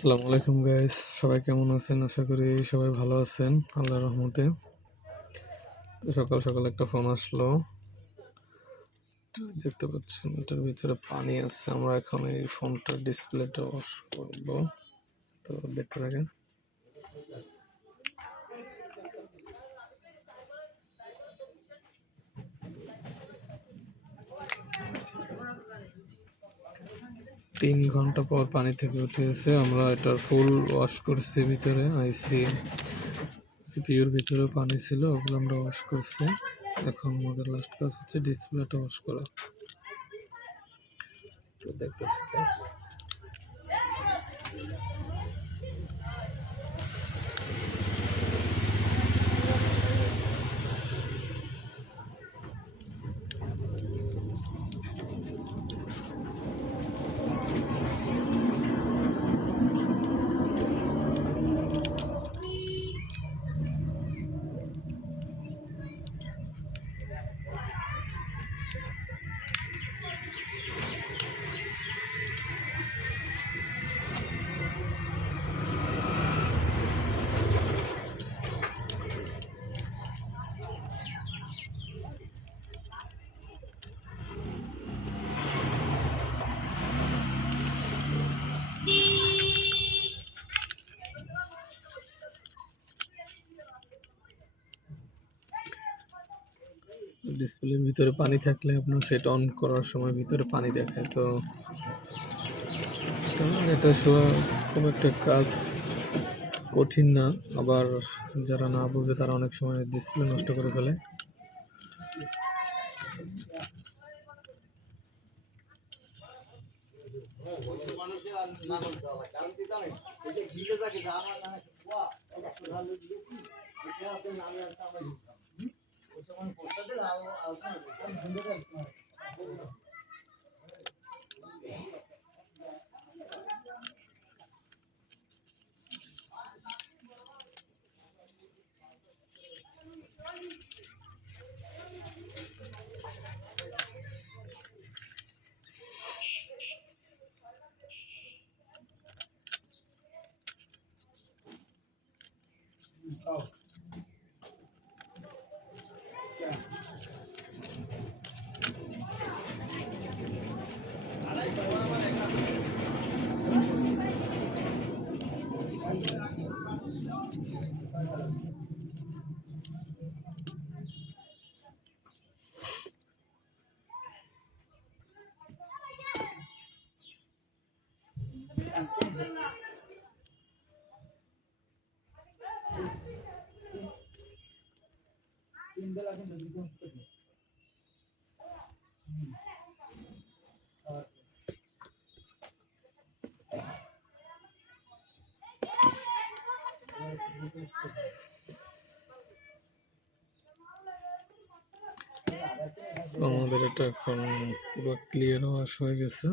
আসসালামু আলাইকুম গাইস, সবাই কেমন আছেন? আশা করি সবাই ভালো আছেন আল্লাহর রহমতে। তো সকাল সকাল একটা ফোন আসলো, দেখতে পাচ্ছেন এটার ভিতরে পানি আছে। আমরা এখন এই ফোনটার ডিসপ্লেটা অফ করব, তো দেখতে থাকেন। তিন ঘন্টা পর পানি থেকে উঠেছে। আমরা এটার ফুল ওয়াশ করছি, ভিতরে আইসি সিপিইউর ভিতরে পানি ছিল, ওগুলো আমরা ওয়াশ করছি। এখন আমাদের লাস্ট কাজ হচ্ছে ডিসপ্লেটা ওয়াশ করা। তো দেখতে থাকেন। ডিসপ্লের ভিতরে পানি থাকলে আপনার সেট অন করার সময় ভিতরে পানি দেখায়। তো এটা খুব একটা কাজ কঠিন না, আবার যারা না বুঝে তারা অনেক সময় ডিসপ্লে নষ্ট করে ফেলে। আমাদের এটা এখন পুরো ক্লিয়ার ওয়াশ হয়ে গেছে।